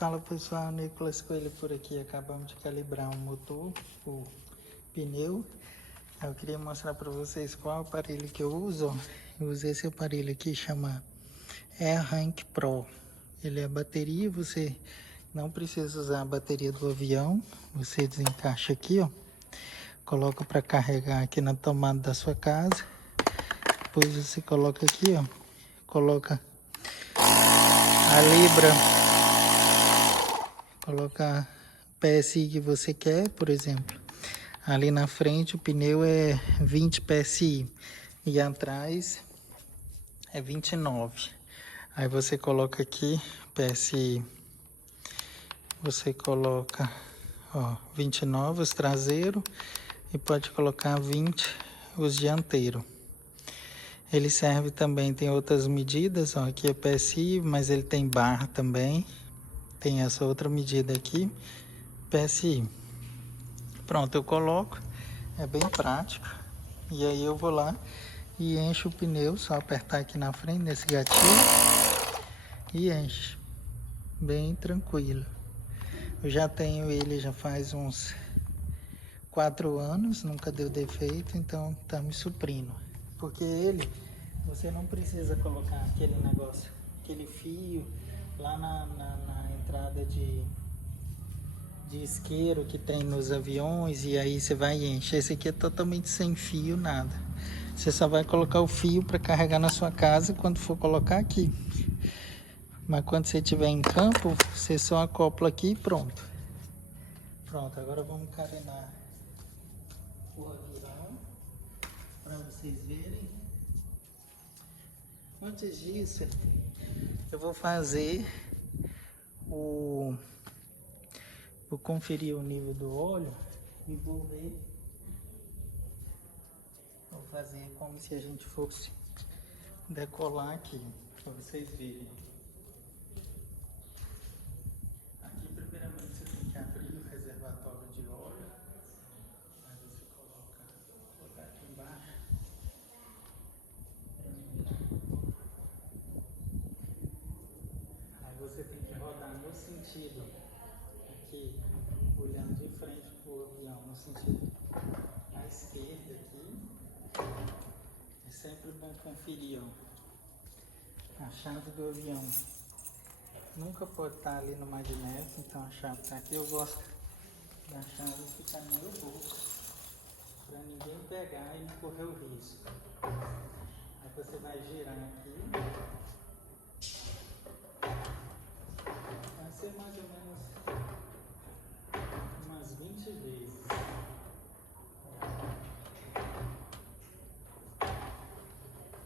Fala pessoal, Nicolas Coelho por aqui. Acabamos de calibrar um motor, o pneu. Eu queria mostrar para vocês qual aparelho que eu uso. Eu uso esse aparelho aqui, chama AirRank Pro. Ele é bateria, você não precisa usar a bateria do avião. Você desencaixa aqui, ó. Coloca para carregar aqui na tomada da sua casa. Depois você coloca aqui, ó. Coloca a libra. Coloca o PSI que você quer, por exemplo. Ali na frente o pneu é 20 PSI e atrás é 29. Aí você coloca aqui PSI. Você coloca, ó, 29 os traseiros e pode colocar 20 os dianteiros. Ele serve também, tem outras medidas, ó, aqui é PSI, mas ele tem barra também. Tem essa outra medida aqui, PSI. Pronto, eu coloco, é bem prático. E aí eu vou lá e encho o pneu, só apertar aqui na frente, nesse gatilho, e enche. Bem tranquilo. Eu já tenho ele já faz uns 4 anos, nunca deu defeito, então tá me suprindo. Porque ele, você não precisa colocar aquele negócio, aquele fio lá na entrada de isqueiro que tem nos aviões, e aí você vai e enche. Esse aqui é totalmente sem fio, nada. Você só vai colocar o fio para carregar na sua casa quando for colocar aqui. Mas quando você estiver em campo, você só acopla aqui e pronto. Pronto, agora vamos carenar o avião para vocês verem. Antes disso, eu vou fazer o... Vou conferir o nível do óleo e vou ver. Vou fazer como se a gente fosse decolar aqui, para vocês verem. Aqui, primeiramente, você tem que abrir o reservatório de óleo. Aí você vou colocar aqui embaixo. Aí você tem que rodar no sentido aqui, olhando de frente para o avião, no sentido à esquerda aqui. É sempre bom conferir, ó, a chave do avião. Nunca pode estar ali no magnético, então a chave está aqui. Eu gosto da chave ficar no meu bolso, para ninguém pegar e correr o risco. Aí você vai girar aqui. Vai ser mais ou menos umas 20 vezes.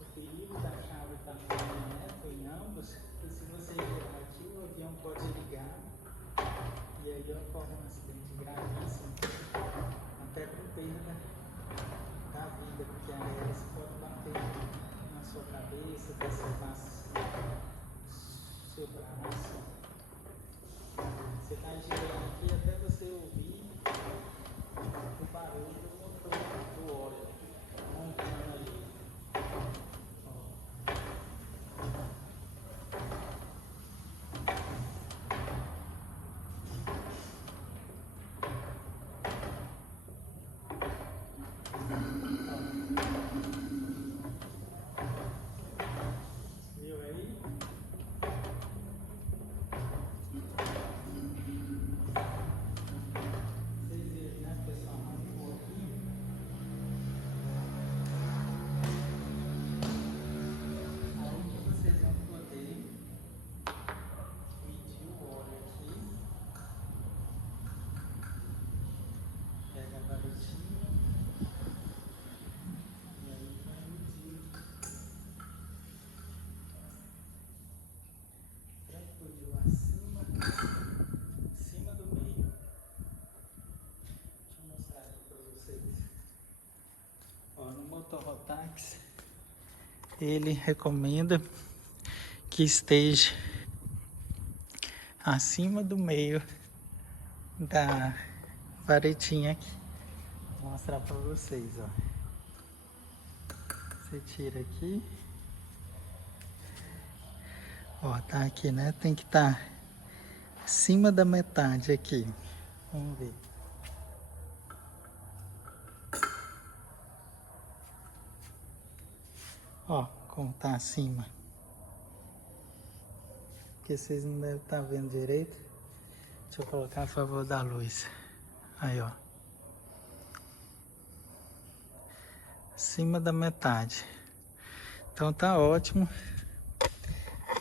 O perigo da chave estar no magnético em ambos, e se você girar aqui, o avião pode ligar e aí ocorre um acidente gravíssimo, até com perda da vida, porque a hélice pode bater na sua cabeça, decepar seu braço. Você está girando aqui até você ouvir o barulho do motor do óleo montando ali. Viu aí? Vocês viram, né, pessoal? Um pouquinho. Aí vocês vão poder medir o óleo aqui. Pega a varetinha e aí vai medir. Tranquilo, acima do meio. Deixa eu mostrar aqui para vocês. Ó, no motor Rotax, ele recomenda que esteja acima do meio da varetinha aqui. Vou mostrar para vocês, ó. Você tira aqui. Ó, tá aqui, né? Tem que estar Acima da metade aqui. Vamos ver. Ó, como tá acima. Porque vocês não devem estar vendo direito. Deixa eu colocar a favor da luz. Aí, ó. Acima da metade. Então tá ótimo.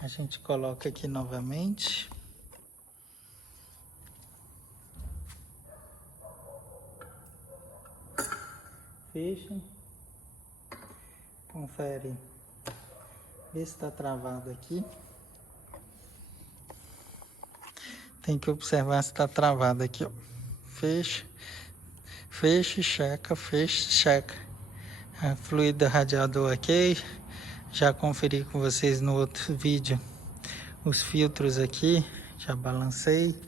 A gente coloca aqui novamente. Fecha. Confere. Vê se está travado aqui. Tem que observar se está travado aqui, ó. Fecha. Fecha e checa. Fecha e checa. A fluido radiador ok. Já conferi com vocês no outro vídeo os filtros aqui. Já balancei.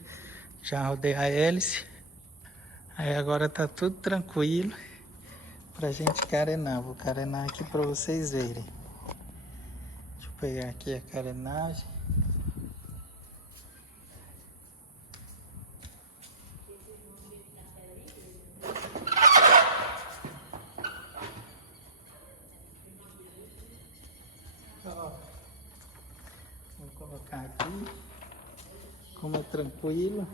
Já rodei a hélice. Aí agora tá tudo tranquilo pra gente carenar. Vou carenar aqui pra vocês verem. Deixa eu pegar aqui a carenagem. Ó, vou colocar aqui. Como é tranquilo.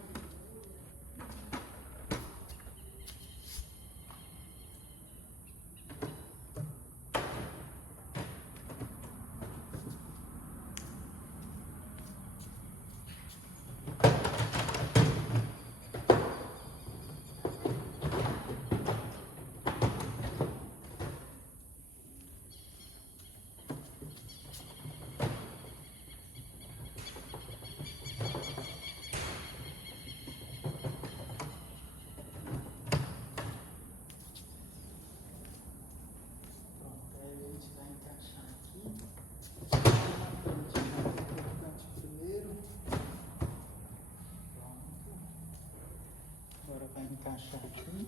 Agora vai encaixar aqui.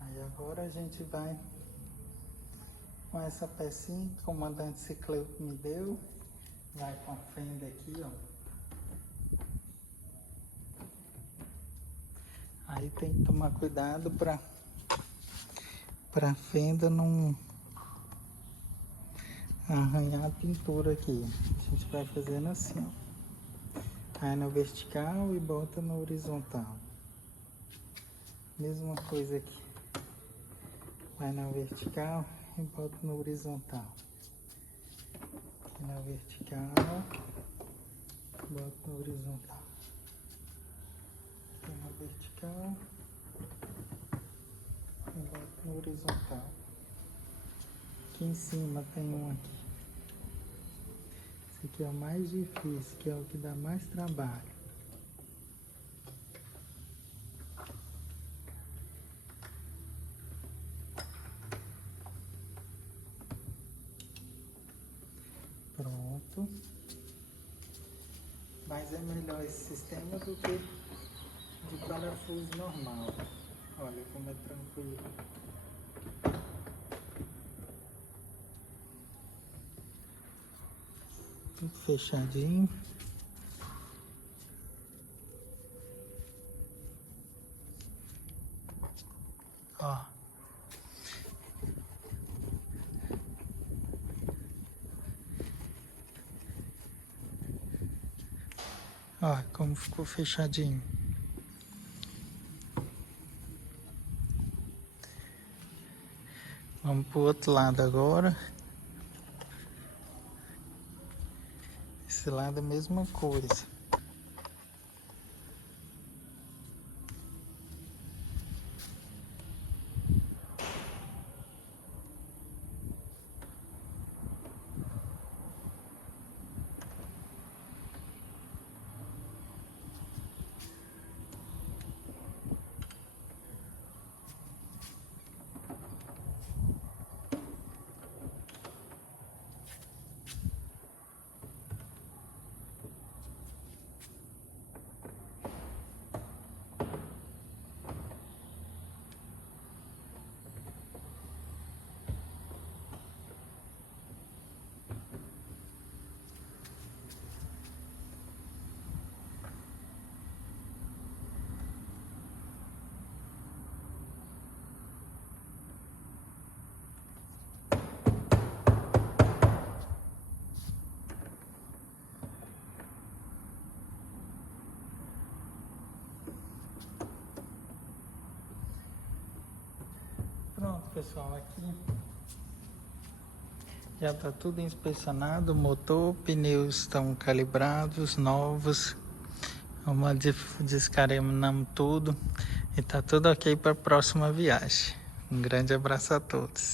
Aí agora a gente vai com essa pecinha que o comandante Cicleuto me deu. Vai com a fenda aqui, ó. Aí tem que tomar cuidado para a fenda não arranhar a pintura aqui. A gente vai fazendo assim, ó. Aí na vertical e bota na horizontal. Mesma coisa aqui. Vai na vertical e bota na horizontal. Aqui na vertical, bota na horizontal. Aqui na vertical e bota na horizontal. Aqui em cima tem um aqui. Esse aqui é o mais difícil, que é o que dá mais trabalho. Pronto. Mas é melhor esse sistema do que de parafuso normal. Olha como é tranquilo. Tudo fechadinho. Ó. Ó, como ficou fechadinho. Vamos pro outro lado agora. Esse lado é a mesma coisa. pessoal, aqui já tá tudo inspecionado, motor, pneus estão calibrados, novos. Vamos descarenamos tudo e tá tudo ok para a próxima viagem. Um grande abraço a todos.